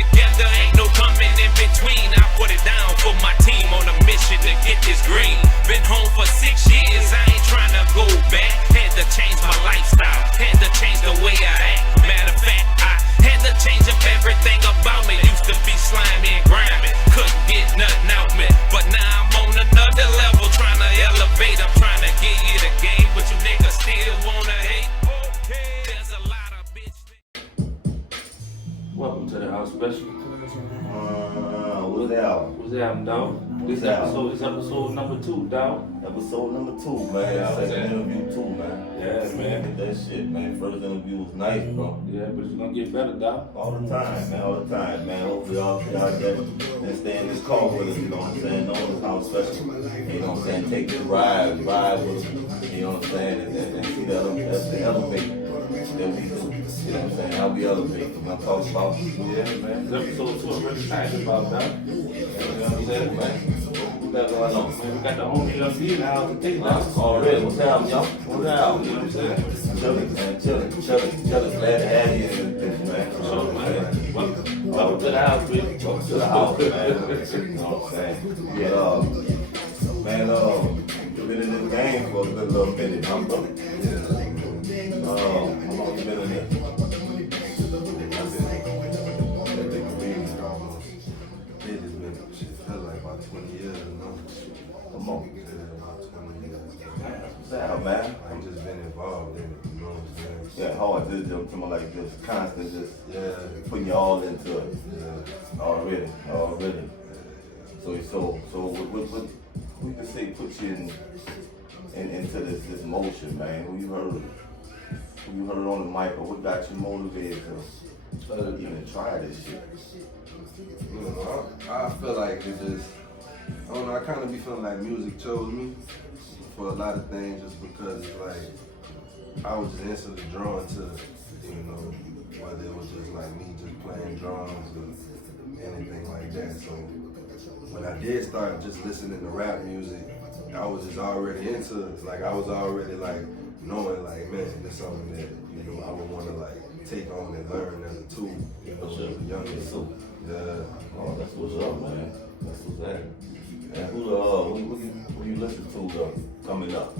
together, ain't no coming in between. I put it down for my team on a mission to get this green. Been home for 6 years, I ain't trying to go back. Had to change my lifestyle, had to change the way I act. Matter of fact, I had to change up everything about me. Used to be slimy and grimy, couldn't get nothing out me. But now I'm on another level, trying to elevate. I'm trying to give you the game, but you niggas still wanna hate. Okay, there's a lot of bitch. Welcome to the house special. What's the album? What's the album, dog? This episode number 2, dog. Episode number 2, man. Yeah, Second interview too, man. Yeah, man. Get that shit, man. First interview was nice, bro. Yeah, but it's gonna get better, dog. All the time, man. All the time, man. Hopefully y'all get and stay in this car with us, you know what I'm saying? Know this house special. You know what I'm saying? Take this ride with us. You know what I'm saying? And see the elevate that we do. You know what I'm saying? How we elevate. We're gonna talk about. Yeah, man. This episode 2 I'm really excited about, dog. You know what I'm saying, man? What got going on? Man, we got the homie LB in the house today, dog. Already. What's up, y'all? What's up? You know what I'm saying? Chilling, man. Chilling. Glad to have you in this, man. So, man, welcome to the house, man. Welcome to the house, man. You know what I'm saying? Yeah, man, been in this game for a good little minute, huh, bro? How long you been in this? About 20 years, Come on. about 20 years. What's up, man? I've just been involved in it, you know what I'm saying? Yeah, hard. Just something like just constant, just Yeah, putting you all into it. yeah. Already. So what we can say put you into this motion, man? Who you heard on the mic, or what got you motivated to even try this shit? You know, I feel like it just, I don't know, I kind of be feeling like music chose me for a lot of things just because it's like, I was just instantly drawn to, you know, whether it was just like me just playing drums or anything like that. So when I did start just listening to rap music, I was just already into it. Like I was already like knowing like, man, this is something that, you know, I would want to like take on and learn as a tool, you know, as a young kid. Yeah. Oh, that's what's up, man. That's what's that. And who you listen to coming up?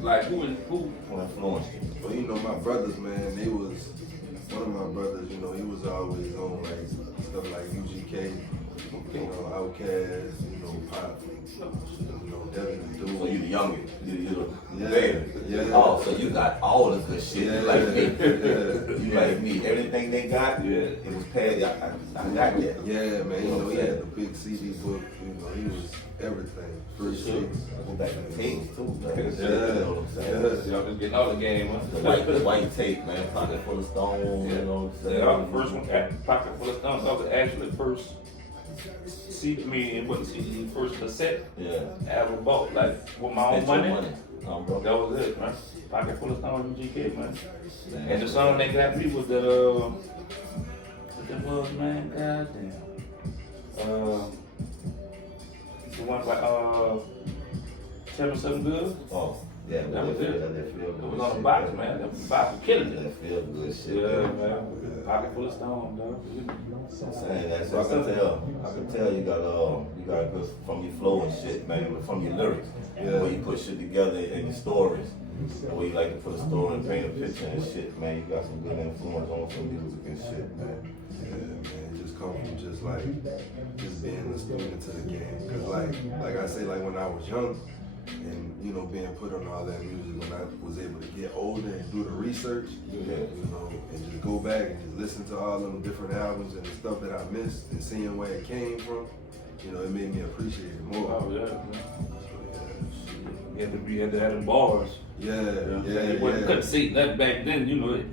Like, who influenced you? Well, you know, my brothers, man, they was, one of my brothers, you know, he was always on like stuff like UGK, you know, Outkast, you know, Pop, you know, Devin the Dude. So you the youngest, you the Yeah. baby. Yeah. Oh, so you got all the good shit. Yeah. You like me. Yeah. You like me. Everything they got, it was paid. I got that. Yeah, man, you know, he had the big CD book, you know, he was everything. Free six. I go back to tapes too, man. Yeah. You know what I'm saying? y'all just getting all the game, huh? The white tape, man. Pocket full of stones. You know what I'm saying? Yeah, I was the first one, Pocket Full of Stones. I was actually the first CD, it wasn't CD, first cassette Yeah. I ever bought, like, with my own Spent your money. Bro. That was it, man. Pocket Full of Stones, UGK, man. Man. And the song they got me was what that was, man? Goddamn. The one like, Tell Me Something Good. Oh, yeah, That was it. That feel It good. was on the shit, box, man. man. The box was killing it. That feel good shit. Yeah, man. Pocket Full of Stones, dog. I'm saying that, so I can tell you got good from your flow and shit, man, from your lyrics, the way you put shit together in your stories, the way you like to put a story and paint a picture and shit, man. You got some good influence on some music and shit, man. Yeah, man, it just come from just like, just being a student to the game. Cause like I say, like when I was young, and you know, being put on all that music, when I was able to get older and do the research, you know, and just go back and just listen to all them different albums and the stuff that I missed and seeing where it came from, you know, it made me appreciate it more. Oh, yeah, man. So, You had to have them bars. yeah, It wasn't couldn't see that back then, you know, it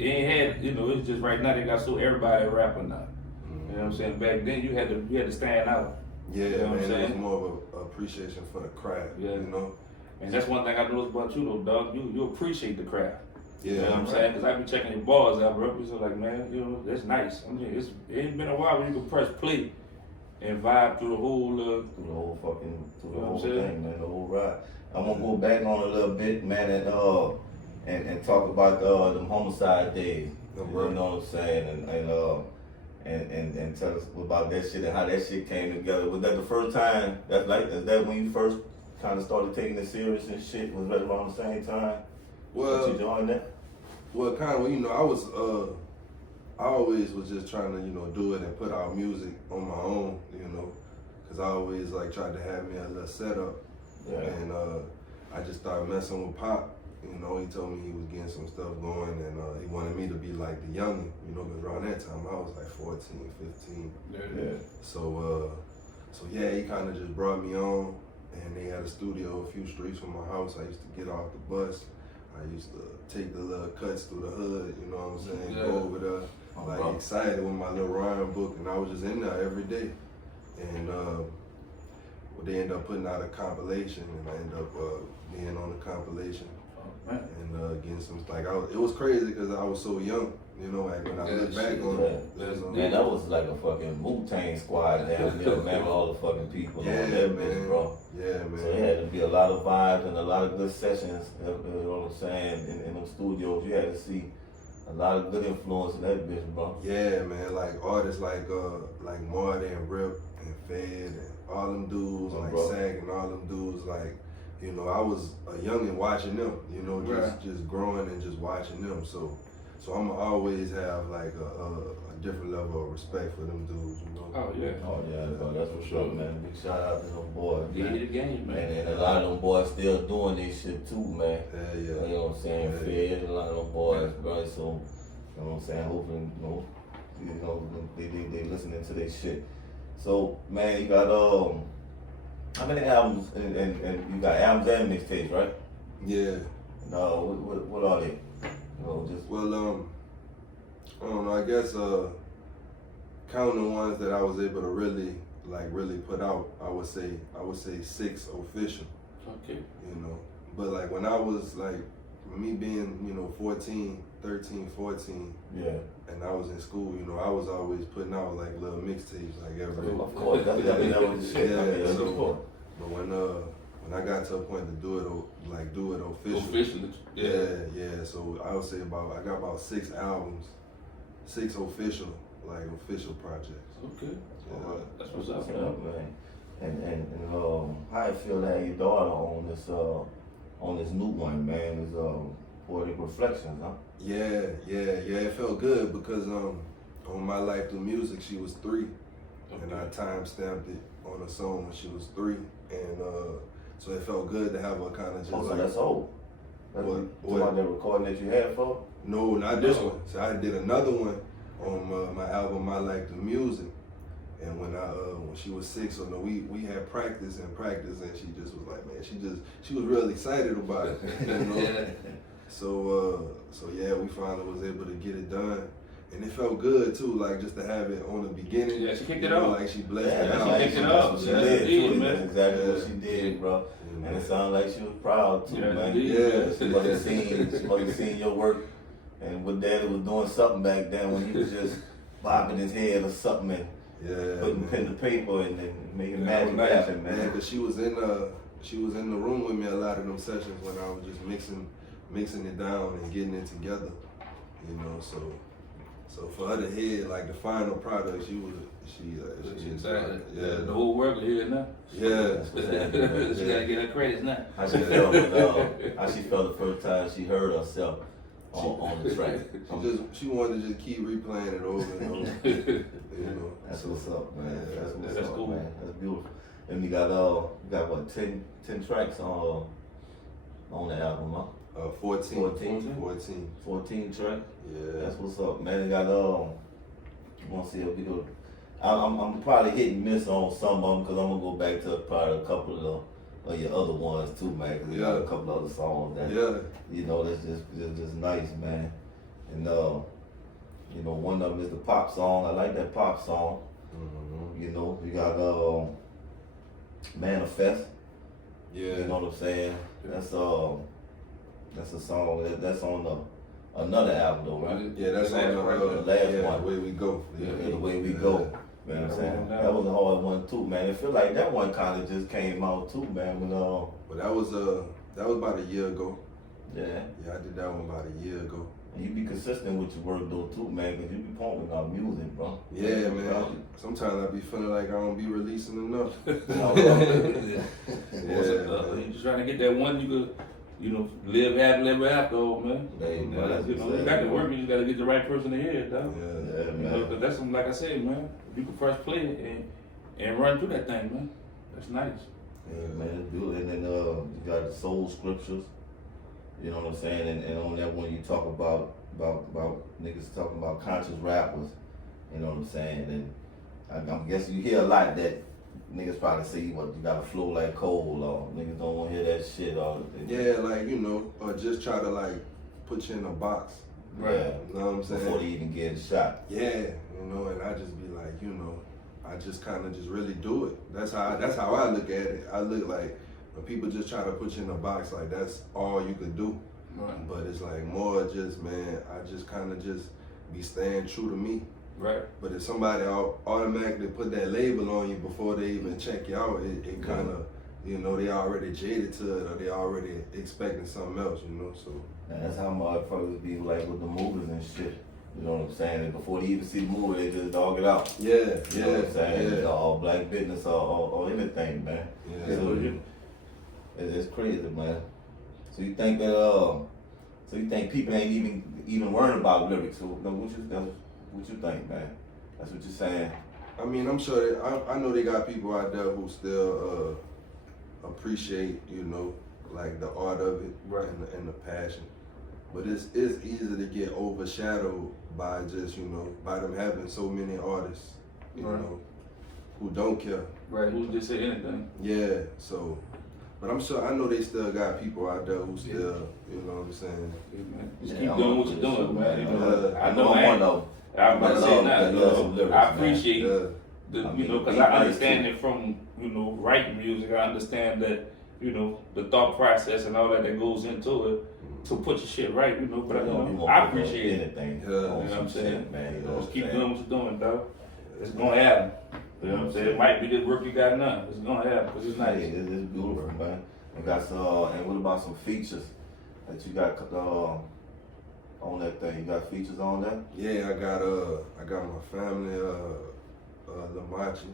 ain't had, you know, it's just right now they got so everybody rapping now. You know what I'm saying? Back then you had to stand out. Yeah, You know what I'm man, saying? it was more of a appreciation for the craft, Yeah. you know? And that's one thing I noticed about you though, dog. You appreciate the craft. Yeah, You know what I'm saying? Because I be checking your bars out, bro. It's like, man, you know, that's nice. I mean, it ain't been a while when you can press play and vibe through the whole Through the whole fucking, through the You know whole what I'm saying? thing, man, the whole ride. I'm gonna go back on a little bit, man, and talk about them homicide days. No, You bro. know what I'm saying? and tell us about that shit and how that shit came together. Was that the first time? Is that when you first kind of started taking it serious and shit? Was that around the same time? Well, that you joined that? Well, kind of, you know, I always was just trying to, you know, do it and put out music on my own, you know, because I always like tried to have me a little setup. Yeah. And I just started messing with Pop. You know, he told me he was getting some stuff going, and he wanted me to be like the youngin', you know, because around that time I was like 14, 15. Yeah. So yeah, he kind of just brought me on, and they had a studio a few streets from my house. I used to get off the bus. I used to take the little cuts through the hood, you know what I'm saying? Yeah. Go over there, like excited with my little rhyme book, and I was just in there every day. And they ended up putting out a compilation, and I ended up being on the compilation. And getting some, like, it was crazy because I was so young, you know, like when I look back on it. Man, that was like a fucking Wu-Tang squad down there, man, with all the fucking people on that bitch, bro. Yeah, man. So there had to be a lot of vibes and a lot of good sessions, you know what I'm saying, in them studios. You had to see a lot of good influence in that bitch, bro. Yeah, man, like artists like Marty and Rip and Fed and all them dudes, like Sag and all them dudes, like, you know, I was a youngin' watching them, you know, just growing and just watching them. So I'ma always have like a different level of respect for them dudes, you know. Oh yeah, bro, that's for sure, man. Big shout out to them boys, They man. hit the game, man. And a lot of them boys still doing this shit too, man. Yeah. You know what I'm saying? Yeah. Fed, a lot of them boys, bro. So, you know what I'm saying? Hoping, they listening to their shit. So, man, you got how many albums and you got albums and mixtapes, right? Yeah. No, what are they? You know, just Well, I don't know, I guess counting the ones that I was able to really put out, I would say 6 official. Okay. You know. But like when I was like me being, you know, 14, 14, and I was in school, you know, I was always putting out like little mixtapes like every of course, that was the shit. Yeah, so, but when I got to a point to do it officially. Yeah. So I would say I got about 6 albums, 6 official projects. Okay. Yeah. That's what's up, man. And how I feel that your daughter on this new one, man, is Poetic Reflections, huh? Yeah. It felt good because on My Life Through Music, she was 3, and I time stamped it on a song when she was 3, and so it felt good to have her kind of just so that's old. What? The recording that you had for? No, not this one. So I did another one on my album My Life Through Music, and when she was 6, so no, we had practice, and she just was like, man, she was real excited about it, you know. So yeah, we finally was able to get it done. And it felt good too, like just to have it on the beginning. Yeah, she kicked it off. Like she blessed it she out. kicked it off. She Yeah, did, she too. did, That's exactly what she did, bro. Yeah, and it sounded like she was proud too, man. She must have seen your work, and what Daddy was doing something back then when he was just bobbing his head or something and putting pen to paper and making magic happen, man. Yeah, because she was in the room with me a lot of them sessions when I was just mixing it down and getting it together, you know. So for her to hear like the final product, she exactly. Yeah, the whole world can hear it now. Yeah. She gotta get her credits now. How she felt the first time she heard herself on the track. She wanted to just keep replaying it over and over. You know. That's what's up, man. That's That's cool, man. That's beautiful. And we got what 10 tracks on the album, huh? 14 track. Yeah. That's what's up, man. We got wanna see if we go. I'm probably hit and miss on some of them because I'm gonna go back to probably a couple of your other ones too, man. Cause we got a couple other songs that you know that's just nice, man. And you know, one of them is the pop song. I like that pop song. Mm-hmm. You know, we got Manifest. Yeah. You know what I'm saying? That's a song that's on another album though, right? Yeah, that's on the last one. The Way We Go. The Way We Go. Man, I'm saying that was a hard one too, man. It feel like that one kind of just came out too, man. But that was about a year ago. Yeah. Yeah, I did that one about a year ago. And you be consistent with your work though too, man, cause you be pumping out music, bro. Yeah, man. Sometimes I be feeling like I don't be releasing enough. You Yeah. just trying to get that one you could, live happy ever after, man. Hey, You man, that's you got to work, you just got to get the right person to hear it, dog. Yeah, You know, man. 'cause that's something, like I said, man. You can first play it and run through that thing, man. That's nice. Yeah, man, it's good. And then you got the soul scriptures. You know what I'm saying? And on that one you talk about niggas talking about conscious rappers. You know what I'm saying? And I'm guessing you hear a lot that niggas probably say, well, you gotta flow like coal, or niggas don't want to hear that shit. Or Yeah, like, or just try to like put you in a box. Right. You know what I'm saying? Before they even get shot. Yeah, and I just be like, I just kind of just really do it. That's how I look at it. I look like when people just try to put you in a box, like that's all you can do. Right. But it's like more just, man, I just kind of just be staying true to me. Right. But if somebody automatically put that label on you before they even check you out, it kind of, they already jaded to it, or they already expecting something else, so. And that's how motherfuckers be like with the movies and shit. You know what I'm saying? And before they even see the movie, they just dog it out. Yeah, You know what I'm saying? yeah. It's all black business or anything, man. Yeah. So it's crazy, man. So you think that people ain't even worrying about lyrics? So what you think, man? That's what you're saying. I mean, I'm sure I know they got people out there who still appreciate, like the art of it, Right. and the passion. But it's easy to get overshadowed by just, by them having so many artists, Right. who don't care. Right. Who just say anything? Yeah, so, but I know they still got people out there who still, you know what I'm saying? Yeah, man. Just Yeah, keep I'm doing on what you're this doing, shit, man. man. I know I'm one though. I'm about to say now, some lyrics, I man. appreciate Yeah. because I understand it from, writing music. I understand that, the thought process and all that goes into it to put your shit right, but I appreciate it. anything. Yeah. You know what I'm saying? Shit, man. You know Just what keep I'm doing what you're doing, dog. It's gonna happen. You know what I'm saying? It might be the work you got now. It's gonna happen because it's saying? nice. It's beautiful, man. We got some, and what about some features that you got on that thing? You got features on that? Yeah, I got my family, Lamachi.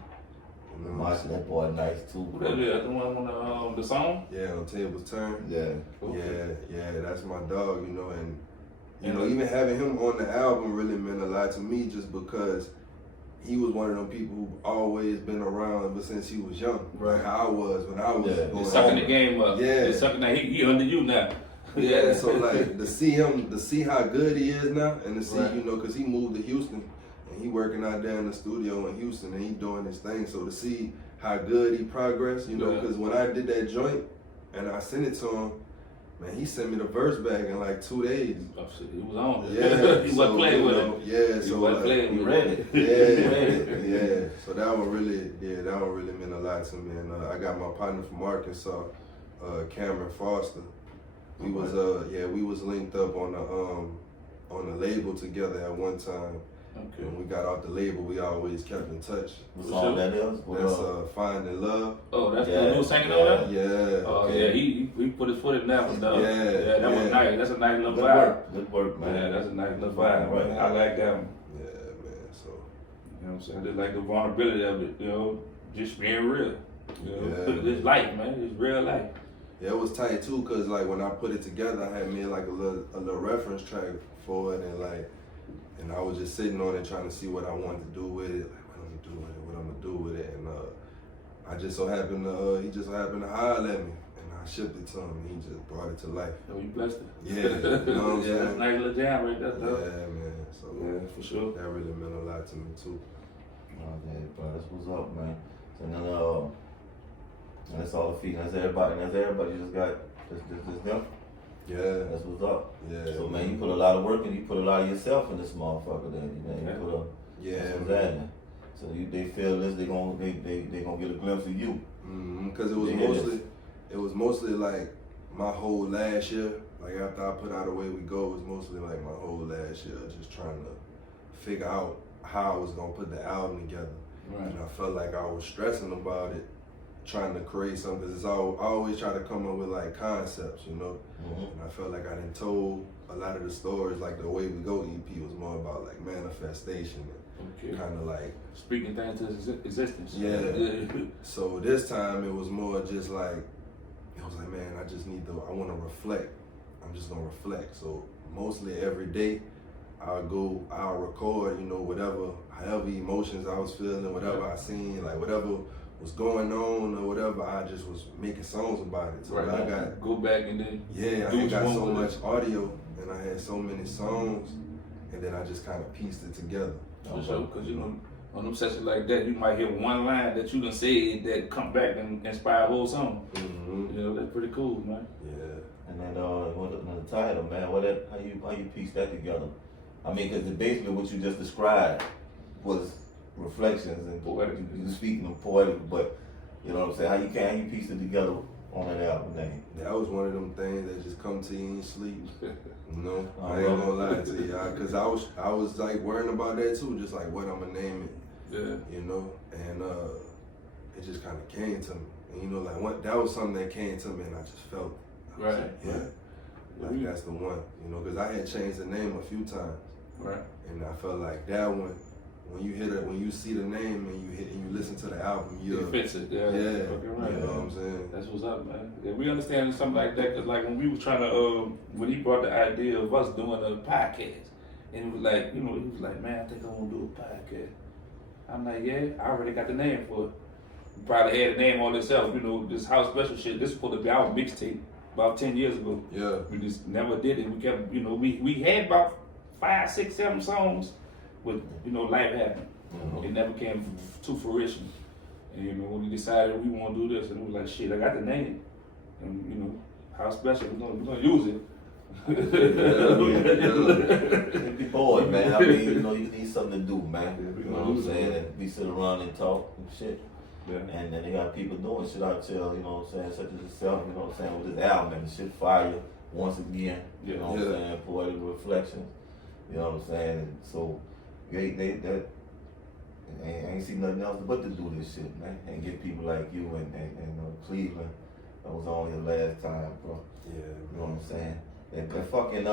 March, that boy nice too, What bro. that is? The one on the song? Yeah, on Tables Turn. Yeah. Yeah, that's my dog, and even having him on the album really meant a lot to me, just because he was one of them people who always been around ever since he was young. Right. Like how I was when I was going He's sucking home. the game up. Yeah. He's sucking that. He under you now. Yeah, so like to see how good he is now, and to see, Right. because he moved to Houston, and he working out there in the studio in Houston, and he doing his thing. So to see how good he progressed, Yeah. because when I did that joint, and I sent it to him, man, he sent me the verse back in like 2 days. Oh, shit, he was on it. Yeah, He wasn't playing with it. Yeah, He so wasn't playing You with read it. it. yeah. So that one really meant a lot to me. And I got my partner from Arkansas, Cameron Foster. We was linked up on the label together at one time. Okay. When we got off the label, we always kept in touch. What song that is? That's Finding Love. Oh, that's Yeah. the new singing on that? Yeah. Oh, Okay. yeah, he put his foot in that one, dog. Yeah, that was yeah. nice. That's a nice little Good vibe. work. Good work, man. Yeah, that's a nice little vibe. Right. I like that one. Yeah, man. So You know what I'm saying? Just like the vulnerability of it, just being real. Yeah. It's life, man. It's real life. yeah, it was tight too, cause like when I put it together, I had made like a little reference track for it, and I was just sitting on it trying to see what I wanted to do with it, like what I'm gonna do with it, and I just so happened to he just so happened to holler at me, and I shipped it to him, and he just brought it to life. So you blessed it. Yeah, you know what I'm Yeah, saying? that's a nice little jam right there, Yeah, dog. man. So Yeah, for sure. that really meant a lot to me too. Okay, bro, that's what's up, man. So then, and that's all the feet. That's everybody. You just got just them. Yeah, That's what's up. yeah. So man, you put a lot of work in. You put a lot of yourself in this motherfucker. Then you put a Yeah, that's what's man. happening. So they feel this. They gonna get a glimpse of you. Because it was mostly like my whole last year. Like after I put out Away We Go, it was mostly like my whole last year just trying to figure out how I was gonna put the album together. Right. And I felt like I was stressing about it trying to create something. Cause I always try to come up with like concepts, you know. Mm-hmm. And I felt like I done told a lot of the stories, like the Way We Go EP was more about like manifestation and kind of like speaking things to existence. Yeah. So this time it was more just like, it was like, man, I want to reflect. I'm just gonna reflect. So mostly every day I'll record, you know, however emotions I was feeling, whatever I seen, like whatever was going on or whatever, I just was making songs about it. So Right. I got go back and then I got so much audio and I had so many songs, and then I just kind of pieced it together. For sure, because you know, on them sessions like that, you might hear one line that you done said that come back and inspire a whole song. Mm-hmm. You know, that's pretty cool, man. And then the title, man, how you piece that together? I mean, because basically what you just described was reflections and Poetic. You speaking of poetic, but you know what I'm saying? How you piece it together on that album name? That was one of them things that just come to you in sleep. You know, Oh, I ain't gonna lie to you, cause I was like worrying about that too, just like what I'm gonna name it. Yeah. You know, and it just kind of came to me. And you know, like that was something that came to me, and I just felt it. Right. Yeah. Like that's the one. You know, cause I had changed the name a few times. Right. And I felt like that one, when you see the name and you listen to the album, It fits it. Yeah. Yeah. Right. You know what I'm saying? That's what's up, man. Yeah, we understand something like that because, like, when we was trying to, when he brought the idea of us doing a podcast, and it was like, you know, he was like, man, I think I want to do a podcast. I'm like, yeah, I already got the name for it. We probably had a name on itself, you know, this House Special shit. This was supposed to be our mixtape about 10 years ago. Yeah. We just never did it. We kept, you know, we had about 5, 6, 7 songs, but, you know, life happened. Mm-hmm. It never came to fruition. And, you know, when we decided we want to do this, and we were like, shit, I got the name. And, you know, How Special, we're gonna use it. Be bored, man. I mean, you know, you need something to do, man. You know what I'm saying? And we sit around and talk and shit. Yeah. And then they got people doing shit out there, you know what I'm saying, such as yourself, you know what I'm saying, with this album and the shit fire once again, you know what I'm saying, Poetic Reflections, you know what I'm saying, and so they ain't see nothing else but to do this shit, man, and get people like you and Cleveland, that was on here last time, bro. Yeah. You know what I'm saying? And fucking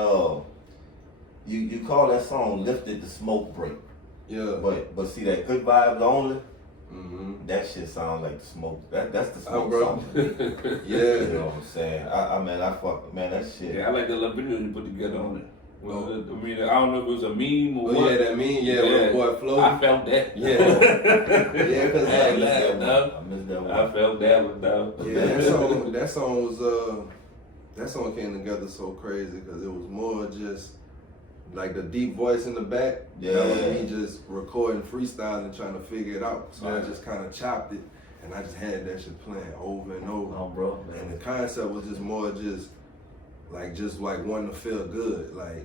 you call that song "Lifted the Smoke Break," Yeah. but see that Good Vibes Only. Mm-hmm. That shit sounds like the smoke. That's the smoke bro. song. Yeah. You know what I'm saying? Man, that shit. Yeah, I like the little video you put together on it. Well, I mean, I don't know if it was a meme or what. Yeah, that meme, with the boy Flo. I felt that. Yeah. Yeah, because I missed that, that one. I felt that one, dog. Yeah, that song came together so crazy because it was more just like the deep voice in the back. Yeah. That was me just recording, freestyling, trying to figure it out. So I Yeah. just kind of chopped it, and I just had that shit playing over and over. Oh, bro, And man. the concept was just more just like wanting to feel good. Like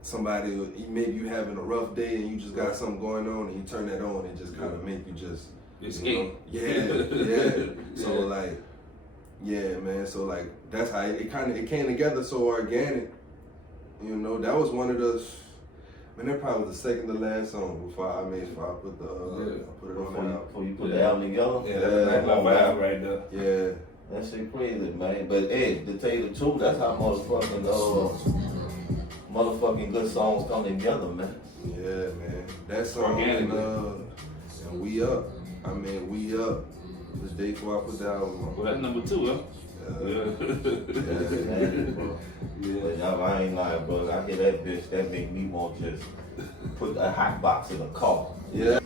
somebody, maybe you having a rough day and you just got something going on and you turn that on and just kind of make you just Escape. Yeah. So like, yeah, man. So like that's how it came together so organic. You know, that was one of those. Man, that probably was the second to last song before I put the I put it on the album. Before you put the album together. Yeah, that's my vibe right there. Yeah. That shit crazy, man. But hey, to tell you the truth, that's how motherfucking good songs come together, man. Yeah, man. That song Organic. and We Up. I mean, We Up. The day before I put the album on. Well, that's number 2, huh? But I ain't lying, bro. I hear that bitch, that make me want to just put a hot box in a car. Yeah.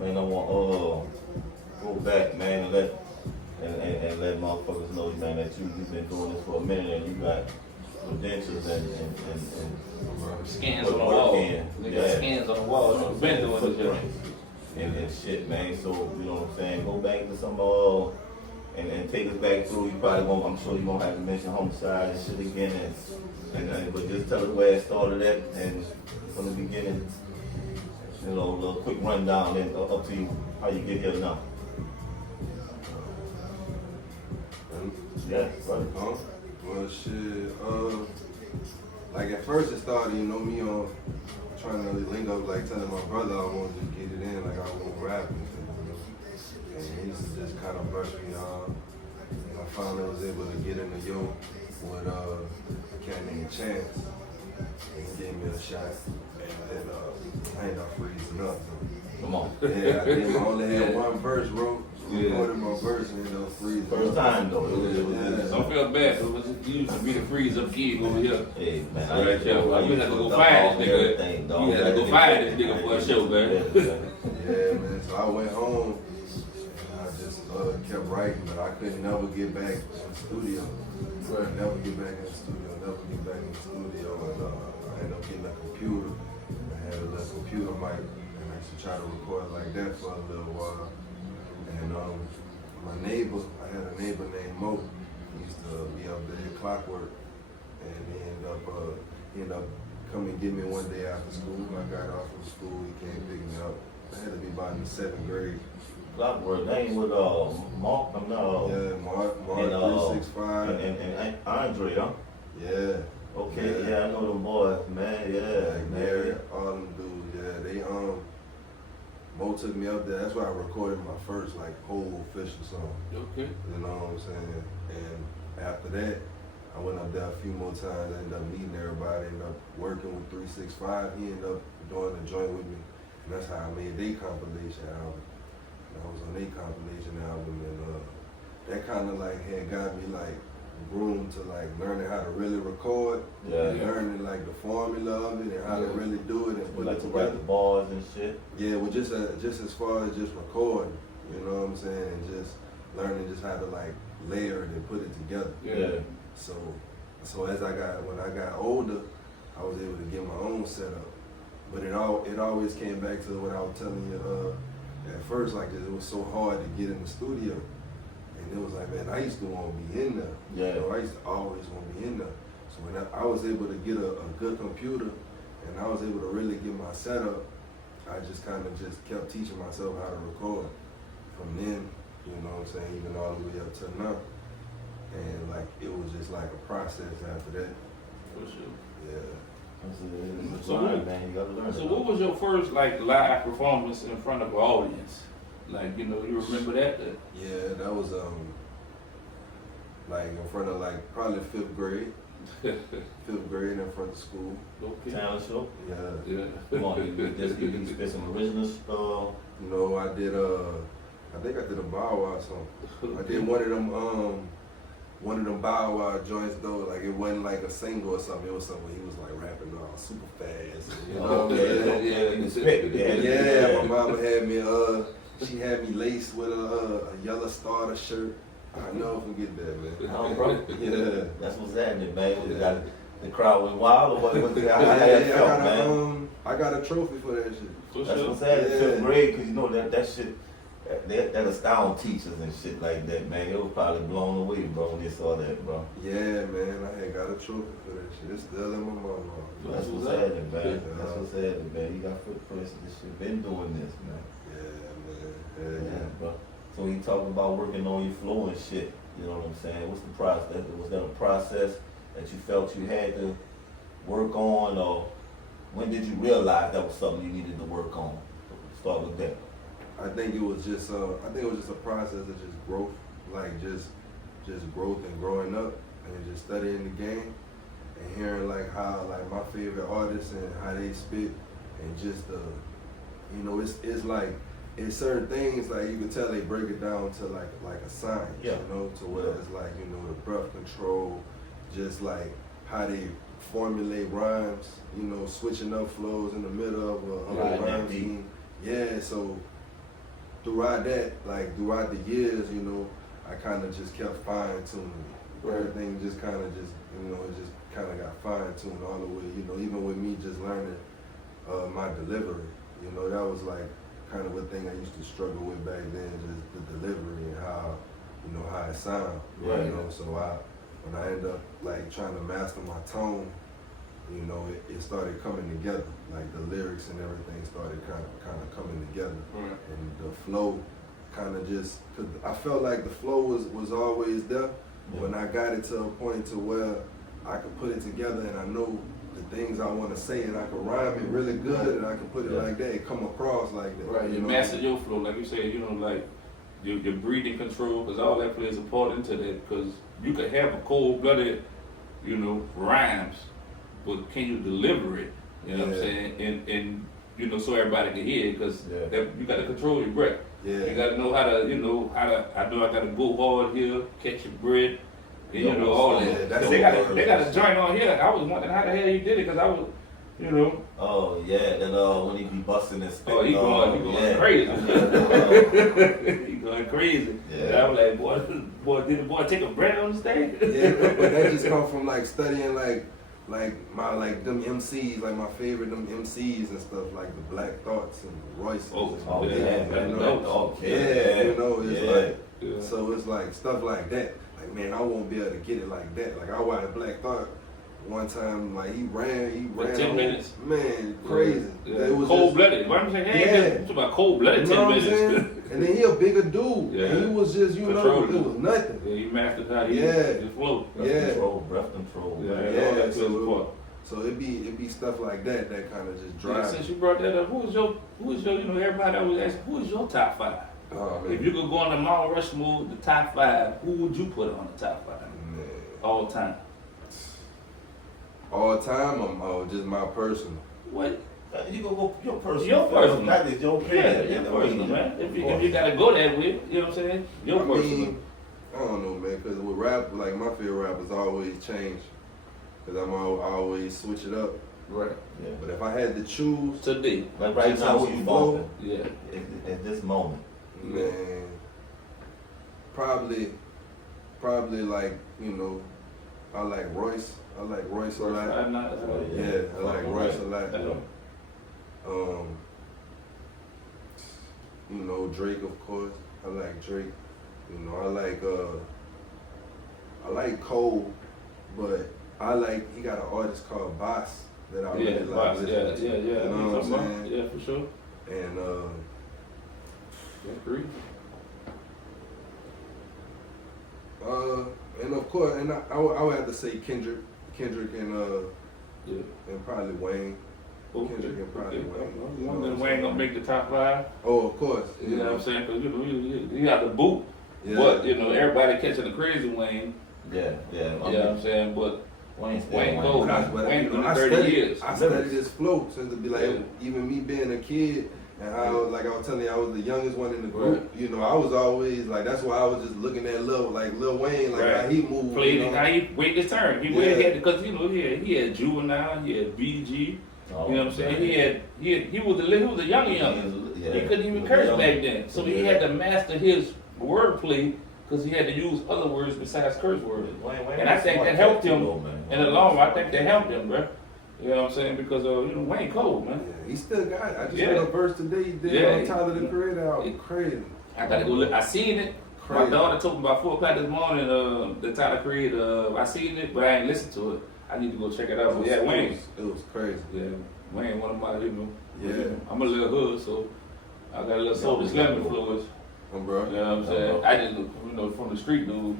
Man, I want go back, man, and let motherfuckers know, man, that you've been doing this for a minute and you got credentials and Scans put on the work wall. in. Nigga, scans on the wall. You've been doing this, Footprint and shit, man. So you know what I'm saying. Go back to some and take us back through. You probably won't. I'm sure you won't have to mention homicide and shit again. And but just tell us where it started at and from the beginning. You know, a little quick rundown and up to you how you get here now. Yeah, right. Well, shit. Like at first it started, you know, me on trying to link up, like telling my brother I wanted to get it in, like I want to rap and shit, you know. and he used to just kind of brush me off. And I finally was able to get in the yoke with a cat named Chance, and he gave me a shot, and then I ended up freezing up. Come on. Yeah, I only had one verse wrote. Recorded my verse and ended up freezing. First time though. Don't feel bad. You used to be the freeze up kid over here. Hey man, Right here. You had to go find this nigga. You had to go find this nigga for a show, man. Yeah, man. So I went home and I just kept writing, but I couldn't never get back in the studio. Right. Never get back in the studio. Never get back in the studio. And I ended up getting a computer. I had a little computer mic, and I used to try to record like that for a little while. And my neighbor, I had a neighbor named Mo. He used to be up there at Clockwork, and he ended up coming and get me one day after school. I got off from school, he came pick me up. I had to be about in the 7th grade. Clockwork, name with Mark, Yeah, Mark and, 365. and Andre, huh? Yeah. Okay, yeah, I know them boys, man, yeah, Like man. Gary, all them dudes, yeah, they Mo took me up there. That's where I recorded my first like whole official song. Okay. You know what I'm saying? And after that, I went up there a few more times. I ended up meeting everybody. Ended up working with 365. He ended up doing the joint with me, and that's how I made their compilation album. And I was on their compilation album, and that kind of like had got me like room to like learning how to really record, and learning like the formula of it and how to really do it and put Like it to together. write the bars and shit. Yeah, well, just as far as just recording, you know what I'm saying, and just learning just how to like layer it and put it together. Yeah. So as when I got older, I was able to get my own setup. But it always came back to what I was telling you at first, like it was so hard to get in the studio. And it was like, man, I used to want to be in there. Yeah. You know, I used to always want to be in there. So when I was able to get a good computer and I was able to really get my setup, I just kind of just kept teaching myself how to record. From then, you know what I'm saying, even all the way up to now. And like, it was just like a process after that. For sure. Yeah. Man, you gotta learn. So what was your first like live performance in front of an audience? Like, you know, you remember that? Yeah, that was like in front of like probably 5th grade. 5th grade in front of school. Okay. Talent show? Yeah. Yeah. Come on, you spit some original stuff. You know, I think I did a Bow Wow song. I did one of them Bow Wow joints though, like it wasn't like a single or something. It was something he was like rapping all super fast. You know what I'm saying? Yeah, my mama had me she had me laced with a yellow starter shirt. I never forget that, man. Oh, bro. Yeah. That's what's happening, man. Yeah. The crowd went wild, or what? How Yeah, felt, man? I got a trophy for that shit. That's what's happening in 5th grade, because you know that shit, that astound teachers and shit like that, man. They were probably blown away, bro, when they saw that, bro. Yeah, man. I had got a trophy for that shit. It's still in my mouth. That's what's happening, man. That's what's happening, man. You got footprints and this shit. Been doing this, man. Yeah, bro. So he talking about working on your flow and shit. You know what I'm saying? What's the process? Was that a process that you felt you had to work on, or when did you realize that was something you needed to work on? Start with that. I think it was just a process of just growth, like just growth and growing up and just studying the game and hearing like how like my favorite artists and how they spit and just you know, it's like in certain things, like you can tell they break it down to like a science, you know, to where it's like, you know, the breath control, just like how they formulate rhymes, you know, switching up flows in the middle of a rhyme scheme. Yeah, so throughout that, like throughout the years, you know, I kind of just kept fine tuning it. Everything just kind of just, you know, it just kind of got fine tuned all the way, you know, even with me just learning my delivery, you know, that was like kind of a thing I used to struggle with back then, just the delivery and how, you know, how it sounds. Right. You know, so when I ended up like trying to master my tone, you know, it started coming together. Like the lyrics and everything started kind of coming together. Right. And the flow kind of just, cause I felt like the flow was always there. Yeah. When I got it to a point to where I could put it together and I know the things I want to say and I can rhyme it really good and I can put it like that and come across like that. Right, you mastered your flow, like you said, you know, like your breathing control, because all that plays a part into that. Because you could have a cold-blooded, rhymes, but can you deliver it? You know what I'm saying? And so everybody can hear it, because you got to control your breath. Yeah. You got to know how to, I know I got to go hard here, catch your breath, and all that. They got a joint on here. I was wondering how the hell he did it, because I was, Oh yeah, and when he be busting his spit. Oh, he going crazy. He going crazy. Yeah. And I was like, did the boy take a breath on the stage? Yeah, but that just come from like studying like them MCs, like my favorite them MCs and stuff, like the Black Thoughts and Royce. So it's like stuff like that. Like, man, I won't be able to get it like that. Like, I watched Black Thought one time, like he ran 10 minutes. Man, crazy. Yeah. It was cold-blooded. What I'm saying? It's about cold-blooded 10 minutes. And then he a bigger dude. Yeah. And he was just, it was nothing. Yeah, he mastered how he flow. Breath control. Yeah. So it be stuff like that kind of just drives. Since you brought that up, who is your, everybody always asks, who is your top 5? Oh, man. If you could go on the Mount Rushmore, the top 5, who would you put on the top 5? Man. All time. All time or just my personal? What? You gonna go your personal. Your personal. That is your opinion. Yeah, your personal, man. If you gotta go that way, you know what I'm saying? Your personal. I don't know, man, because with rap, like my favorite rappers always change. Because I always switch it up. Right. Yeah. But if I had to choose. Today. Like right now, what you bumping? Yeah. At this moment. Man. Probably like, I like Royce. I like Royce a lot. I like Royce a lot. Drake, of course. I like Drake. I like Cole, but he got an artist called Boss that I really like. Yeah. You know what I'm saying? Yeah, for sure. And agree. And of course, and I would have to say Kendrick and probably Wayne. Kendrick and probably Wayne. One of Wayne gonna make the top 5. Oh, of course. You know what I'm saying? Because you got the boot, Yeah. but everybody catching the crazy Wayne. Yeah. You know what I'm saying? But Wayne Cole, Wayne been 30 years. I studied his flow since to be like, even me being a kid. And I was telling you, I was the youngest one in the group. Right. I was always like, that's why I was just looking at Lil Wayne, how he moved. Played how he waited his turn. He waited because he had Juvenile, he had BG. You know what I'm saying? He was a young. He couldn't even curse back then, so he had to master his wordplay because he had to use other words besides curse words. And I think that helped him in the long run. I think that helped him, bro. You know what I'm saying? Because Wayne Cole, man. Yeah, he still got it. I just heard a verse today he did on Tyler the Creator out. Crazy. I gotta go look. I seen it. Crazy. My daughter told me about 4 o'clock this morning, the Tyler Creator, I seen it, but I ain't listened to it. I need to go check it out. But Wayne. It was crazy. Yeah, Wayne, one of my, Yeah. I'm a little hood, so I got a little soul Islamic influence. Bro. You know what I'm saying? I just, from the street, dude.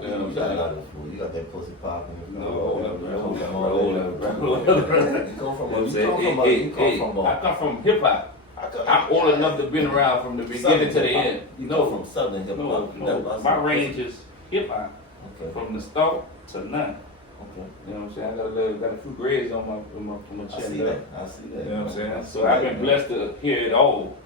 You got that pussy popping. Hold up. I come from hip hop. I'm old enough to been around from the beginning to the end. You know, from Southern hip hop. No. My range is hip hop. Okay. From the start to none. Okay. You know what I'm saying? I got a few grades on my chin. I see that. You know what I'm saying? So I've been blessed to hear it all.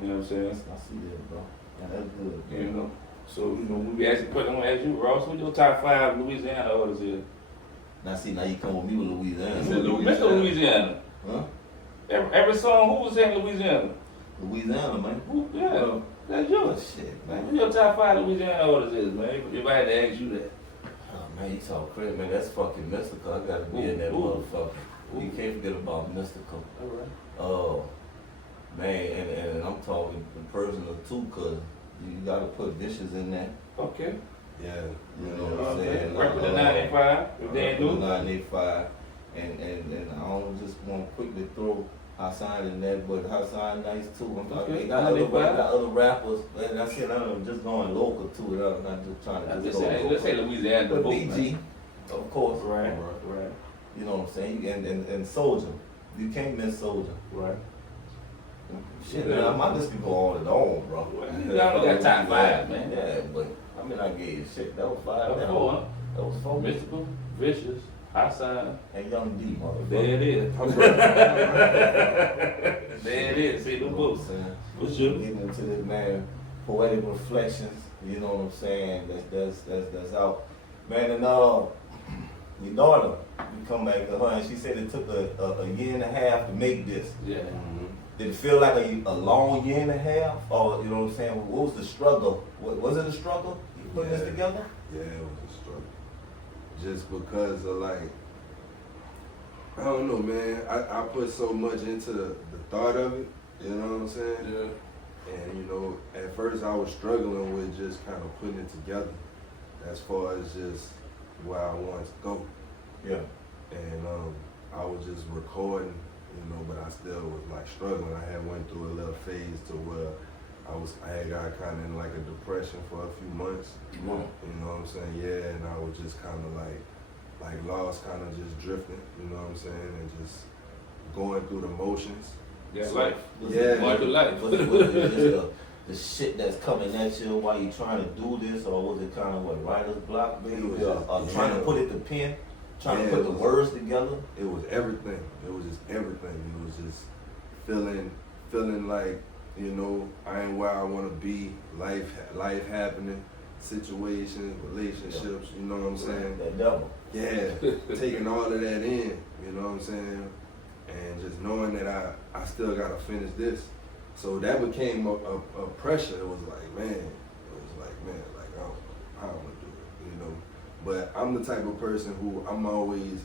You know what I'm saying? I see that, bro. Yeah, that's good. You know. So, when we I'm gonna ask you, Ross, who's your top 5 Louisiana artists is? Now you come with me with Louisiana. Mr. Louisiana. Huh? Every song, who was saying Louisiana? Louisiana, man. Yeah, that's yours. Oh, shit, man. Who your top 5 Louisiana artists is, man? If I had to ask you that. Oh, man, you talk crazy, man. That's fucking mystical. I gotta be in that motherfucker. You can't forget about mystical. All right. Oh, man, and I'm talking personal too, cause you gotta put dishes in there. Okay. Yeah. You know what I'm saying? Record the 985. If they ain't do 985. And I don't just want to quickly throw Hassan in there, but Hassan nice too. They got other rappers, and I said I'm just going local too. I'm not just trying to just go local. Let's say Louisiana. But BG, of course. Right. You know what I'm saying? And Soldier. You can't miss Soldier. Right. Shit, man, my list can go on and on, bro. You only got top 5, man. Yeah, but I mean, I gave you shit. That was 5. That was 4, huh? That was 4. Mystical, Vicious, High Sign. And Young D, motherfucker. There it is. There it is. See the books. What's your? Getting into this, man. Poetic Reflections. You know what I'm saying? That's out, man. And your daughter, we come back to her, and she said it took a year and a half to make this. Yeah. Did it feel like a long year and a half, or you know what I'm saying? What was the struggle? Was it a struggle putting this together? Yeah, it was a struggle. Just because of like, I don't know, man. I put so much into the thought of it. You know what I'm saying? Yeah. And you know, at first I was struggling with just kind of putting it together, as far as just where I wanted to go. Yeah. And I was just recording, you know, but I still was like struggling. I had went through a little phase to where I had got kind of in like a depression for a few months. Yeah. You know what I'm saying? Yeah, and I was just kind of like lost, kind of just drifting. You know what I'm saying? And just going through the motions. Yeah, life. Yeah. Going through life. Was it just the shit that's coming at you while you trying to do this, or was it kind of what, writer's block, maybe? It was just, Trying to put it to pen, trying to Yeah, put it the was- words together? It was everything. It was just everything. It was just feeling like, you know, I ain't where I want to be. Life happening, situations, relationships. You know what I'm saying? That devil. Yeah, taking all of that in. You know what I'm saying? And just knowing that I still gotta finish this. So that became a pressure. It was like, man, I don't want to do it, you know. But I'm the type of person who I'm always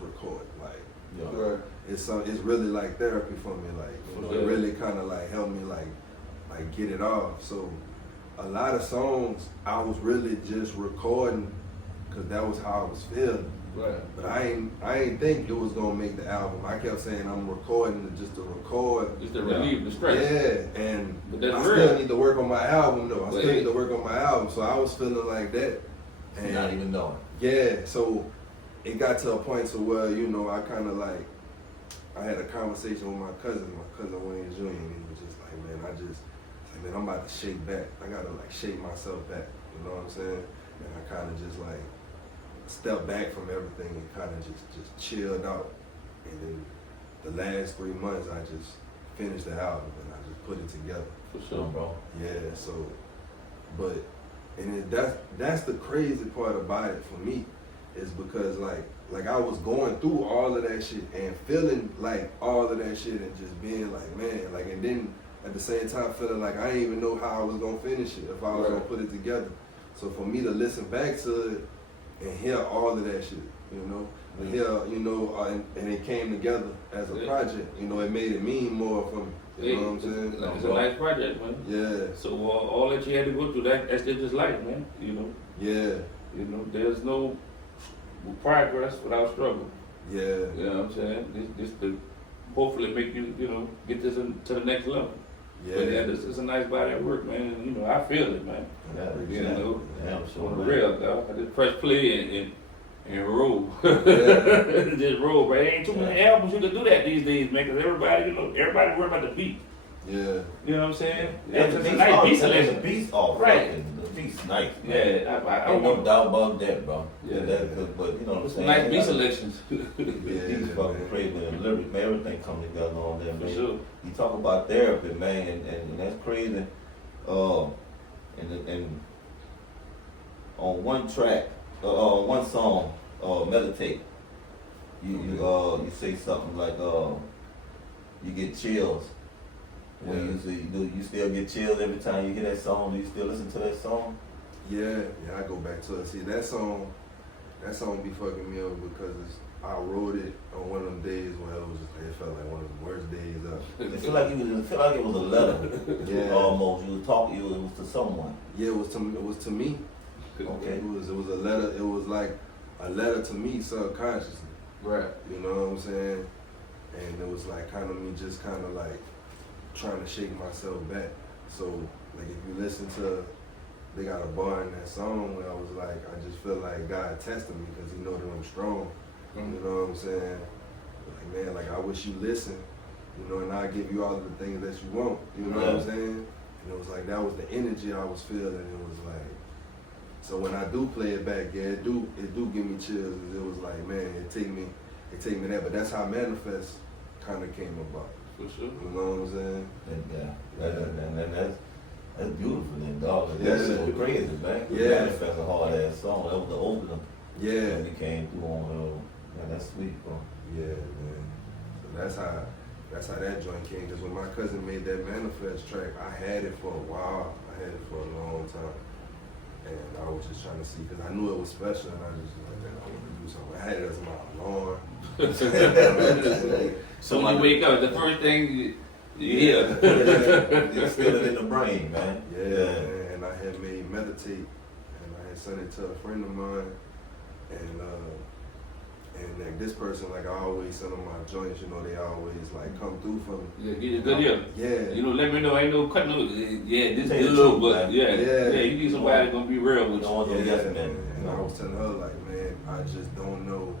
recording. Like, Yeah. it's really like therapy for me. Like, it really kind of like helped me like get it off. So a lot of songs I was really just recording because that was how I was feeling. Right. But I ain't think it was gonna make the album. I kept saying I'm recording it just to record. Just to relieve the stress. Yeah, and But that's I real. still need to work on my album though. I Well, still need to work on my album. So I was feeling like that. And Not even knowing. yeah, so it got to a point to where, you know, I kind of like, I had a conversation with my cousin Wayne Jr., and he was just like, man, man, I'm about to shake back. I gotta like shake myself back, you know what I'm saying? And I kind of just like stepped back from everything and kind of just chilled out. And then the last 3 months, I just finished the album and I just put it together. For sure, bro. Yeah, so, but, and that's the crazy part about it for me, is because like I was going through all of that shit and feeling like all of that shit and just being like, man, like, and then at the same time feeling like I didn't even know how I was gonna finish it, if I was gonna put it together. So for me to listen back to it and hear all of that shit, you know, and hear, you know, and it came together as a project, you know, it made it mean more for me. You know what I'm saying? It's a nice project, man. Yeah. So all that you had to go through, that's just life, man. You know. Yeah. You know, there's no progress without struggle. Yeah. You know what I'm saying? This to hopefully make you, you know, get this to the next level. Yeah. But yeah, this is a nice body of work, man. And, you know, I feel it, man. Yeah, You know, yeah, on the real, dog. I just press play and roll. Yeah. Just roll, but there ain't too many albums you can do that these days, man. Cause everybody worry about the beat. Yeah. You know what I'm saying? Yeah, It's the a beat's nice off. beat The selection. beat's off. Right. The beat's nice. Yeah, Man. I Ain't don't no doubt about that, bro. Yeah. But you know what I'm It's saying? nice beat selections. The beat's fucking crazy, and the lyrics, man, everything come together on there, For man. sure. You talk about therapy, man, and that's crazy. And on one track, one song, meditate. You say something like you get chills. When you still get chills every time you hear that song. Do you still listen to that song? Yeah, I go back to it. See, that song be fucking me up because I wrote it on one of them days when it felt like one of the worst days ever. It feel like it was a letter. Yeah. Almost. You was talking. It was to someone. Yeah, it was to me. Okay. It was a letter. It was like a letter to me subconsciously. Right. You know what I'm saying? And it was like kind of me just kind of like trying to shake myself back. So like if you listen to, they got a bar in that song where I was like, I just feel like God tested me because He know that I'm strong. You know what I'm saying? Like, man, like I wish you listen. you know, and I give you all of the things that you want, you know what I'm saying? And it was like, that was the energy I was feeling. It was like, so when I do play it back, yeah, it do give me chills. It was like, man, it take me that, but that's how Manifest kind of came about. For sure. You know what I'm saying? And that's beautiful, then, dog. Yeah. That's so crazy, man. Yeah. Manifest a hard ass song. That was the opener. Yeah. When he came through on, man, that's sweet, bro. Yeah, man. So that's how that joint came. Because when my cousin made that Manifest track, I had it for a while. I had it for a long time. And I was just trying to see, because I knew it was special, and I just was like, man, I want to do something. I had it as my alarm. So when you wake up, the first thing you hear. It's still in the brain, man. Yeah, and I had made Meditate, and I had sent it to a friend of mine, and like this person, like I always send them my joints, you know, they always like come through for me. Yeah, get a good ear. Yeah. You know, let me know, ain't no cut no, yeah, this Tell you the good, truth, but man. yeah, you need somebody that's gonna be real with You don't you. want no yes man. And I was telling her like, man, I just don't know,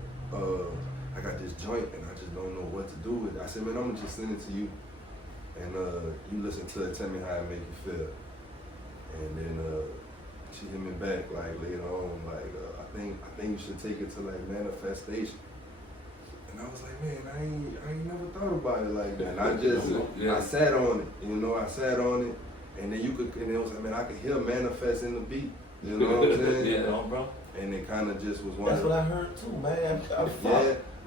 I got this joint and I just don't know what to do with it. I said, man, I'm gonna just send it to you, and you listen to it, tell me how it make you feel. And then she hit me back like later on, like I think you should take it to like Manifestation. And I was like, man, I ain't never thought about it like that. And I just I sat on it, you know, I sat on it, and then and it was like, man, I could hear Manifest in the beat. You know what I'm saying? Yeah, bro. And it kind of just was one. That's what I heard too, man. I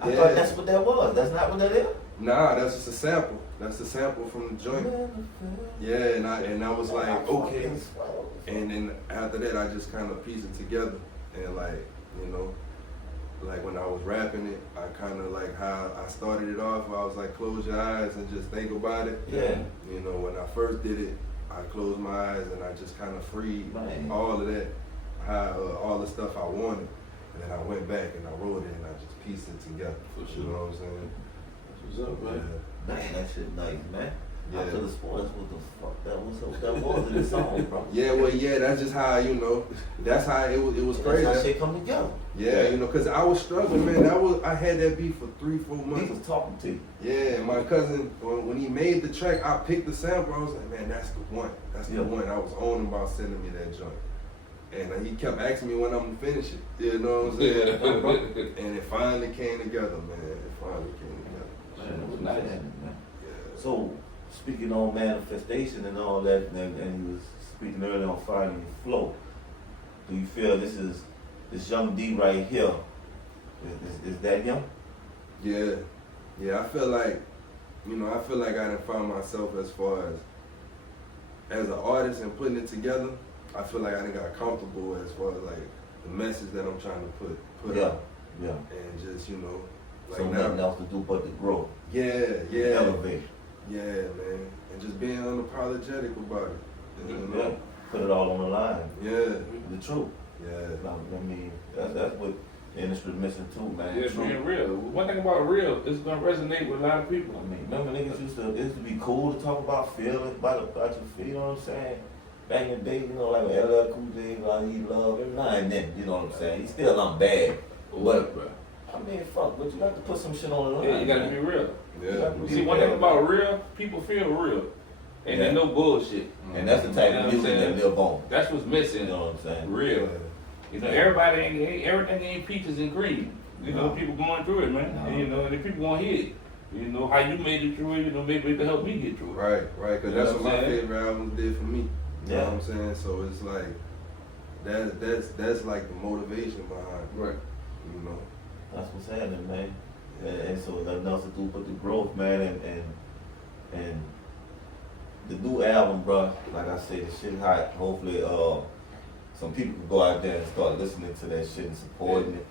Yeah. thought that's what that was. That's not what that is. Nah, that's just a sample. That's the sample from the joint. Yeah, and I was like, okay. And then after that, I just kind of pieced it together, and like, you know, like when I was rapping it, I kind of like how I started it off. I was like, close your eyes and just think about it. Yeah. You know, when I first did it, I closed my eyes and I just kind of freed all of that, all the stuff I wanted. And then I went back and I wrote it and I just pieced it together. For sure. You know what I'm saying? What's up, man? Man, that shit nice, man. Yeah. I could have sworn that's what the fuck that was in the song, bro. Yeah, well, yeah, that's just how, you know, that's how it was crazy. That's how shit come together. Yeah, you know, cause I was struggling, man. I had that beat for 3-4 He months. was talking to you. Yeah, and my cousin, when he made the track, I picked the sample. I was like, man, that's the one. That's the one. I was on him about sending me that joint. And he kept asking me when I'm gonna finish it. You know what I'm saying? And it finally came together, man. It finally came together. Man, it was nice. Man. Yeah. So, speaking on manifestation and all that, and you was speaking earlier on finding your flow, do you feel this young D right here, is that him? Yeah. Yeah, I feel like, you know, I done found myself as far as an artist and putting it together. I feel like I done got comfortable as far as like the message that I'm trying to put out. Yeah. And just, you know, like So nothing else to do but to grow. Yeah. Elevate. Yeah, man. And just being unapologetic about it. You know? Yeah. Put it all on the line. Yeah. The truth. Yeah. I mean, that's what the industry missing too, man. Yeah, Truth. being real. One thing about real, it's gonna resonate with a lot of people. I mean, remember niggas used to be cool to talk about feelings, about your feel, you know what I'm saying? Back in the day, you know, like LL Cool J, like he love every now and then, you know what I'm saying? He still not bad. But, bro? I mean, fuck, but you got to put some shit on the line. Yeah, you gotta man. be real. Yeah. See, one thing about real, people feel real. And there's no bullshit. And that's the type You know of what music I'm that saying? live on. That's what's missing. You know what I'm saying? Real. You know, everybody everything ain't peaches and cream. You know, people going through it, man. And, you know, and the people gonna hear it. You know, how you made it through it, you know, maybe it can help me get through it. Right, because You know that's what what my I'm saying? favorite albums did for me. You know Yeah. what I'm saying? So it's like, that's like the motivation behind it. Right. You know? That's what's happening, man. And so nothing else to do but the growth, man, and the new album, bro. Like I said, the shit hot. Hopefully, some people can go out there and start listening to that shit and supporting it.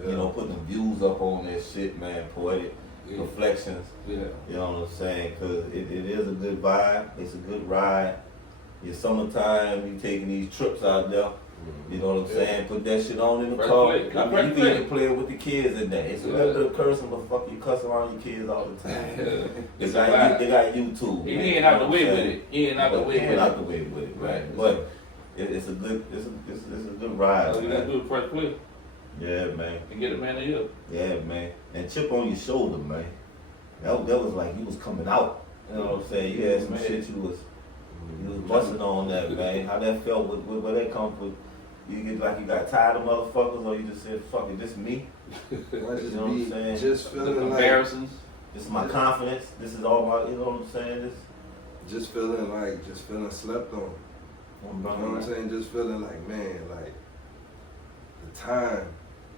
Yeah. You know, putting the views up on that shit, man. Poetic Reflections. Yeah. You know what I'm saying? Cause it is a good vibe. It's a good ride. It's summertime. You taking these trips out there. You know what I'm saying? Put that shit on in the Press car. play. I mean, you can even play it with the kids in there. It's a little bit of cursing, but fuck, you cuss around your kids all the time. They got YouTube. He man, ain't you out know the what way I'm with saying? it. He ain't out the way He with ain't out it. the way with it, right? Right. But it's a good ride. All you gotta do is press play Yeah, man. and get a man of you. Yeah, man. And chip on your shoulder, man. that was like you was coming out. You know what I'm saying? You had some shit you was busting on that, man. How that felt, where that come from? You get like you got tired of motherfuckers, or you just said, fuck it, this me? I just You know what I'm saying? just The feeling like, comparisons. This is my confidence. This is all my, you know what I'm saying? This. just feeling slept on. You know what I'm saying? Just feeling like, man, like the time,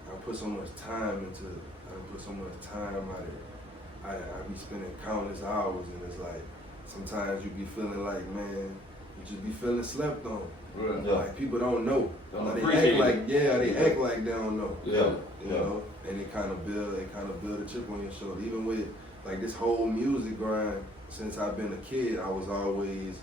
I put so much time into it. I put so much time out of it. I be spending countless hours, and it's like, sometimes you be feeling like, man, you just be feeling slept on. Right. Yeah. Like people don't know. Don't Like, they appreciate act like, it. they act like they don't know. Yeah. You know, and they kind of build a chip on your shoulder. Even with like this whole music grind, since I've been a kid, I was always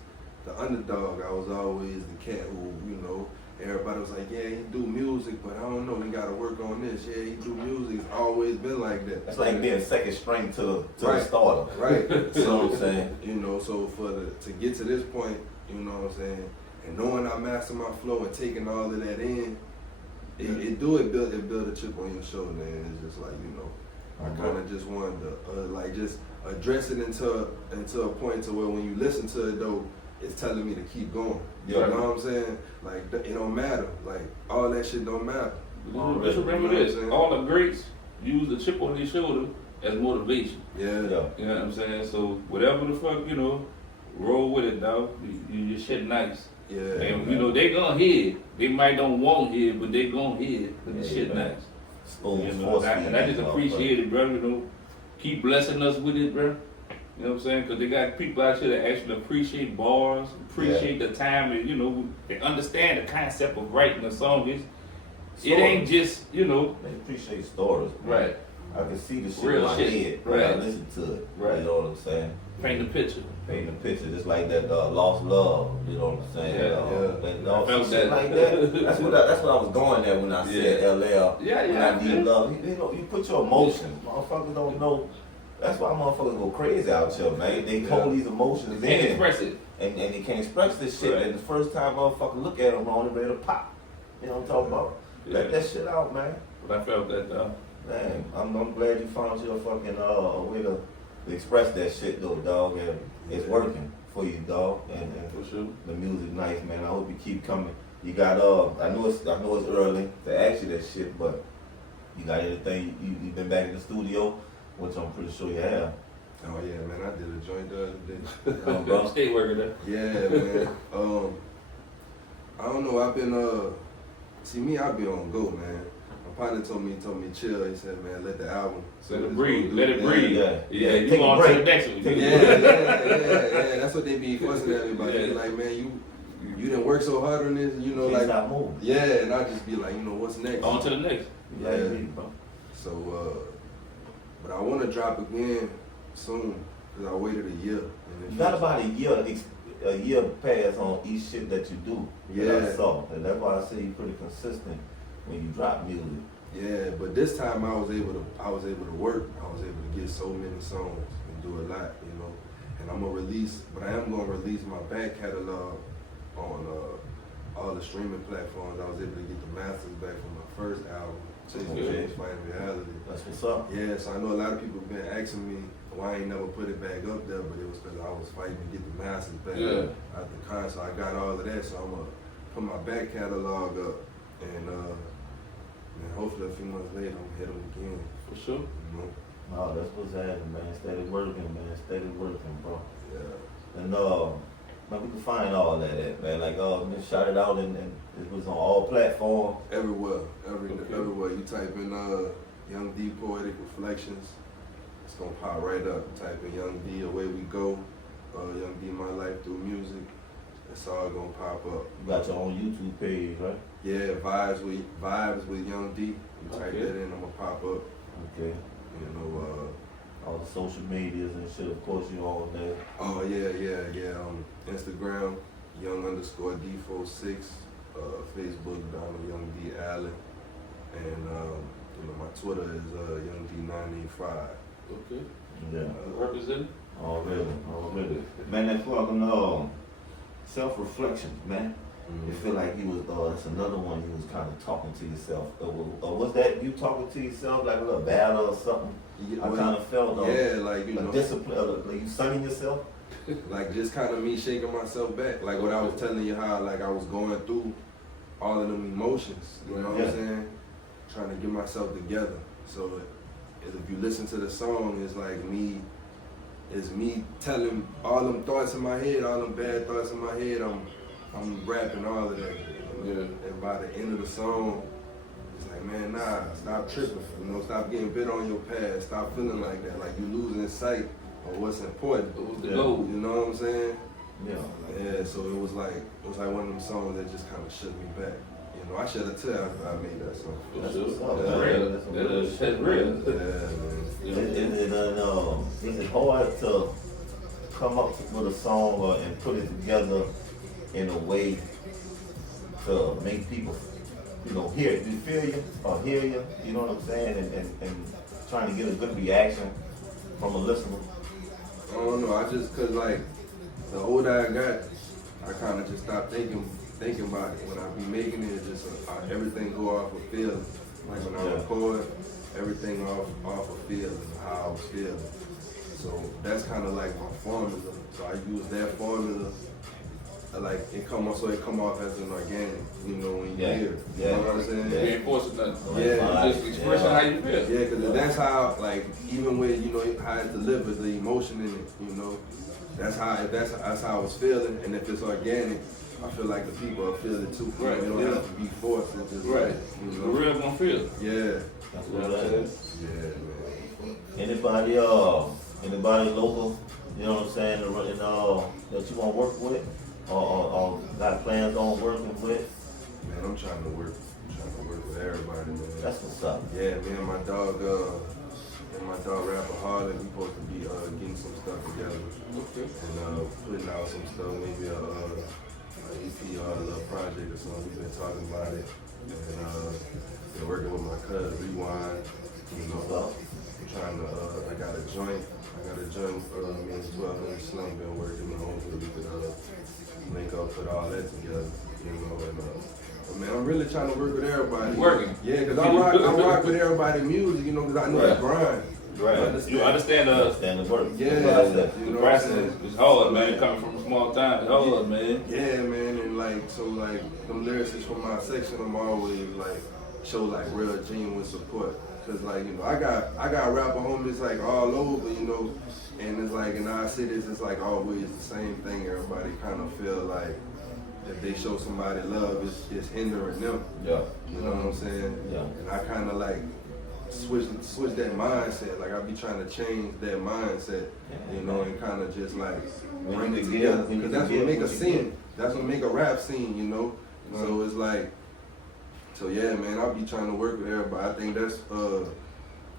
the underdog. I was always the cat who, you know, everybody was like, yeah, he do music, but I don't know, he got to work on this. Yeah, he do music. It's always been like that. That's like being second string to Right. the starter. Right. You know what I'm saying? You know, so to get to this point, you know what I'm saying, and knowing I master my flow and taking all of that in, it build a chip on your shoulder, and it's just like, you know, I kind of just wanted to like just address it into a point to where when you listen to it though, it's telling me to keep going. Yeah. You know what I'm saying? Like it don't matter. Like all that shit don't matter. Just remember You know this: what I'm saying? all the greats use the chip on their shoulder as motivation. Yeah. Yeah. You know what I'm saying? So whatever the fuck, you know, roll with it, dog. Your shit nice. Yeah. And you know they gonna hear it. They might don't want to hear it, but they gonna hear it. But the shit man. nice. Spoons, You know, force and I just feeding, appreciate it, bro. You know, keep blessing us with it, bro. You know what I'm saying? Because they got people out here that actually appreciate bars, appreciate the time, and you know, they understand the concept of writing a song. It ain't just, you know, They appreciate stories. Man. right. I can see the shit Real in my shit. head when I Right. listen to it. Right. You know what I'm saying? Paint the picture. Painting the picture, just like that lost love. You know what I'm saying? Yeah. That, I felt shit that. like that. That's what I was going at when I said Yeah. LL. Yeah, When yeah, I need yeah. love, you know, you put your emotions. Motherfuckers don't know. That's why motherfuckers go crazy out here, man. They hold these emotions They can't in, express it. and they can't express this shit. Right. And the first time motherfucker look at them wrong, they ready to pop. You know what I'm talking about? Yeah. Let that shit out, man. But I felt that, dog. Man, I'm glad you found your fucking way to express that shit though, dog, and it's working for you, dog. And For sure. the music nice, man. I hope you keep coming. You got I know it's early to ask you that shit, but you got anything? You been back in the studio, which I'm pretty sure you have. Oh yeah, man, I did a joint the other day. Bro. Stay working there. Yeah, man. I don't know. I've been see me. I be on go, man. My partner told me chill. He said, man, let the album. Let it breathe. Let it breathe. Yeah. Yeah, you Take a on to break. the next one. Take a Yeah. That's what they be fussing at me about. They be Yeah. like, man, you didn't work so hard on this, you know, Can't like. stop moving. Yeah, and I just be like, you know, what's next? On to the next. Yeah, Yeah. bro. So, but I want to drop again soon because I waited a year. And You got about a year pass on each shit that you do. That I Yeah. saw, and that's why I say you're pretty consistent when you drop music. Yeah, but this time I was able to work. I was able to get so many songs and do a lot, you know. And I am gonna release my back catalog on all the streaming platforms. I was able to get the masters back from my first album, Change Fighting Reality. That's what's up. Yeah, so I know a lot of people have been asking me why I ain't never put it back up there, but it was because I was fighting to get the masters back at the concert. I got all of that, so I'm gonna put my back catalog up, and hopefully a few months later I'm gonna hit them again. For sure. You know? Oh, that's what's happening, man. Steady working, man. Steady working, bro. Yeah. And man, we can find all that at, man. Like, man, shout it out, and it was on all platforms. Everywhere, Okay. everywhere. You type in Young D Poetic Reflections, it's gonna pop right up. Type in Young D, Away We Go, Young D My Life Through Music. It's all gonna pop up. You got your own YouTube page, right? Yeah, vibes with Young D. You type Okay. that in, I'm gonna pop up. Okay. You know, All the social medias and shit, of course, you on there. oh yeah. Instagram, Young_D46. Facebook, Donald Young D Allen, and you know, my Twitter is Young D985. Okay. Yeah. Representing. Already. Man, that fucking self-reflections, man. You feel like he was, that's another one he was kind of talking to yourself. Was that you talking to yourself like a little battle or something? I kind of felt like you a know, discipline, like you sunning yourself. like just kind of me shaking myself back, like what I was telling you how like I was going through all of them emotions. You know what I'm saying? Trying to get myself together. So if you listen to the song, it's like me. It's me telling all them thoughts in my head, all them bad thoughts in my head. I'm rapping all of that. You know? And by the end of the song, it's like, man, nah, stop tripping. You know, stop getting bit on your past. Stop feeling like that. Like you losing sight of what's important. The goal. You know what I'm saying? Yeah. Yeah. So it was like one of them songs that just kind of shook me back. You know, I should have tell I made that song. That's what's up. That's real. That's real. Yeah, man. Is it hard to come up with a song and put it together in a way to make people, you know, hear it, feel you or hear you? You know what I'm saying? And trying to get a good reaction from a listener. I don't know. I just cause like the older I got, I kind of just stopped thinking about it. When I be making it, just everything go off of feeling. Like when I record, everything off of feeling, how I was feeling. So that's kind of like my formula. So I use that formula. Like it come off as an organic, you know, when you hear it. You know what I'm saying? Reinforcing nothing. Yeah. Just expressing how you feel. Yeah, because that's how, like, even when, you know, how it delivers, the emotion in it, you know, that's how I was feeling. And if it's organic, I feel like the people will feel it too. Right. They don't have to be forced. It's just Right. like, you The know. real gonna feel it. Yeah. That's You know what what it I'm is. saying? Yeah, man. Anybody local, you know what I'm saying, that you want to work with or got plans on working with? Man, I'm trying to work with everybody, man. That's what's up. Yeah, me and my dog rapper Harlan, we supposed to be getting some stuff together. Okay. And putting out some stuff, maybe a EP or a little project or something. We've been talking about it. And been working with my cousin Rewind. You know, I'm trying to I got a joint, me and 12 Slim been working on so we could link up, put all that together, you know, and but man, I'm really trying to work with everybody. Working? Yeah, because I rock with everybody's music, you know, because I know the grind. Right. You understand the work. Yeah. the process is hard, man. Coming from a small town, it's hard, man. Yeah, man, and like, so like, them lyricists from my section, I'm always like, show like real genuine support. Cause like, you know, I got rapper homies like all over, you know, and it's like in our cities, it's like always the same thing. Everybody kind of feel like if they show somebody love, it's hindering them. Yeah. You know what I'm saying? Yeah. And I kind of like switch that mindset. Like I be trying to change that mindset, you know, and kind of just like bring it together. Because that's what make a scene. That's what make a rap scene, you know. So it's like, so yeah, man, I'll be trying to work with everybody. I think that's what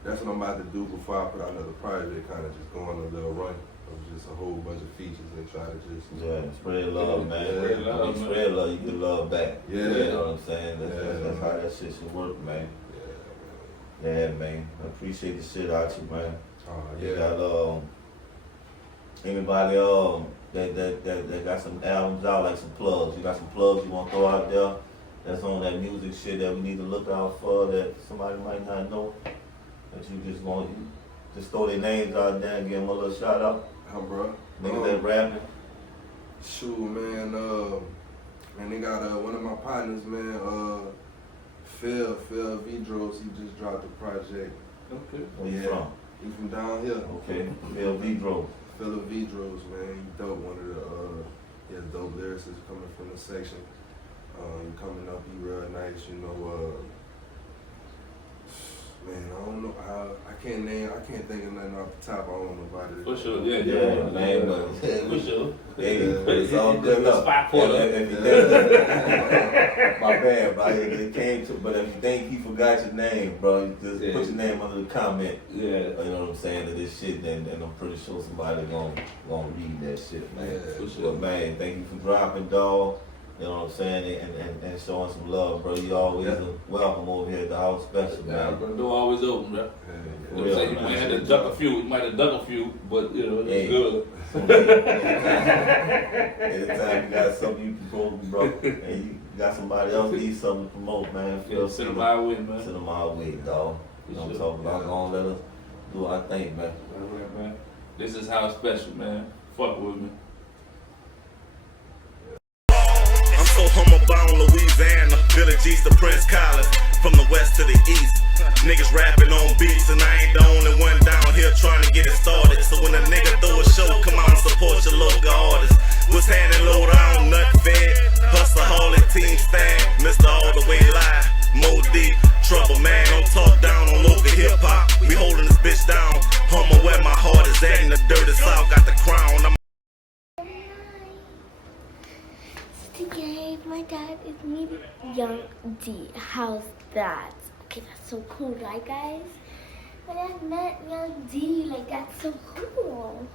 I'm about to do before I put out another project. Kind of just go on a little run of just a whole bunch of features and try to just spread love, man. Spread love, man. Spread love, you get love back. Yeah. You know what I'm saying? That's how that shit should work, man. Yeah, man. I appreciate the shit out you, man. You got anybody that got some albums out, like some plugs. You got some plugs you want to throw out there that's on that music shit that we need to look out for that somebody might not know, that you just want to just throw their names out there and give them a little shout out. Bro. Niggas that rapping. Shoot, man. Man, they got one of my partners, man. Phil Vidros. He just dropped a project. Okay. Where you from? He from down here. Okay. Phil Vidro. Phil Vidros, man. He dope. One of the dope lyricists coming from the section. Coming up, he real nice, you know. Man, I don't know how. I can't think of nothing off the top. I don't know about it. For sure, Yeah, man, but for sure. hey, it's all good enough. Spot puller. My bad, bro. It came to, but if you think he forgot your name, bro, just put your name under the comment. Yeah. You know what I'm saying, to this shit, and I'm pretty sure somebody gonna read that shit, man. Yeah, for sure. But man, thank you for dropping, dog. You know what I'm saying, and showing some love, bro. You always welcome over here at the house special, Yeah, man. bro, door always open, bro. Yeah, You know what I'm saying? You might have to duck a few. You might have ducked a few, but you know, it's good. Anytime you got something you can promote, bro, and you got somebody else need something to promote, man. Yeah, send them our way, man. Send them our way, dog. You know what I'm talking about? do our thing, man. All right, man. This is how special, man. Fuck with me. I'm so homebound, Louisiana. Billy G's to Prince Collins. From the west to the east. Niggas rapping on beats, and I ain't the only one down here trying to get it started. So when a nigga throw a show, come out and support your local artists. What's handing low down, nut fed, hustle, hauling, team stand, Mr. All the Way Live, Mo D, trouble man. Don't talk down on local hip hop. We holding this bitch down. Homo where my heart is at in the dirty south. Got the crown. Today, my dad is meeting Young D. How's that? Okay, that's so cool, right, guys? My dad met Young D. Like, that's so cool.